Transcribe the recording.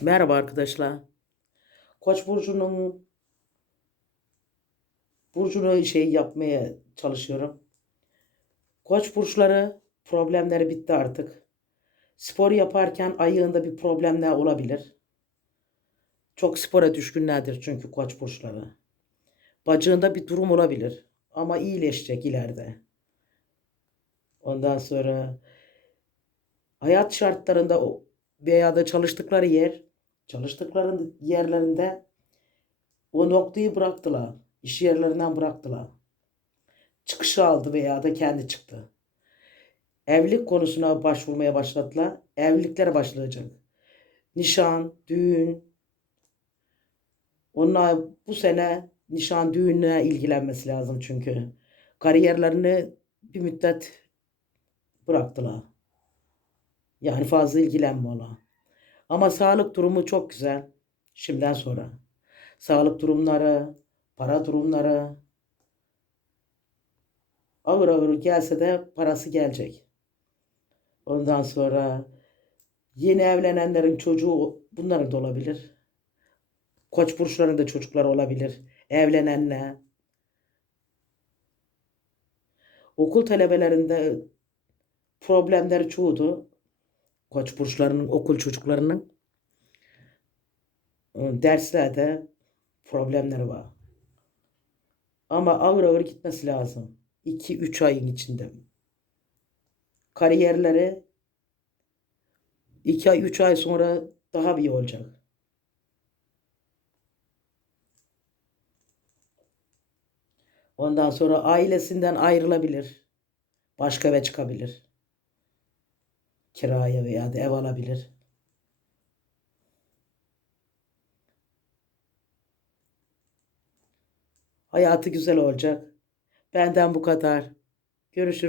Merhaba arkadaşlar. Koç burcunun burcunu şey yapmaya çalışıyorum. Koç burçları problemleri bitti artık. Spor yaparken ayağında bir problemler olabilir. Çok spora düşkünlerdir çünkü koç burçları. Bacağında bir durum olabilir ama iyileşecek ileride. Ondan sonra hayat şartlarında veya da çalıştıkları yer, çalıştıkları yerlerinde o noktayı bıraktılar. İş yerlerinden bıraktılar. Çıkışı aldı veya da kendi çıktı. Evlilik konusuna başvurmaya başladılar. Evliliklere başlayacak. Nişan, düğün. Onlar bu sene nişan, düğünle ilgilenmesi lazım çünkü. Kariyerlerini bir müddet bıraktılar. Yani fazla ilgilenme ona. Ama sağlık durumu çok güzel. Şimdiden sonra. Sağlık durumları, para durumları ağır ağır gelse de parası gelecek. Ondan sonra yeni evlenenlerin çocuğu bunların da olabilir. Koç burçlarının da çocukları olabilir. Evlenenler. Okul talebelerinde problemleri çoğudu. Koç burçlarının okul çocuklarının e, derslerde problemleri var. Ama ağır ağır gitmesi lazım. 2-3 ayın içinde. Kariyerleri 2 ay 3 ay sonra daha iyi olacak. Ondan sonra ailesinden ayrılabilir. Başka eve çıkabilir. Kiraya veya da ev alabilir. Hayatı güzel olacak. Benden bu kadar. Görüşürüz.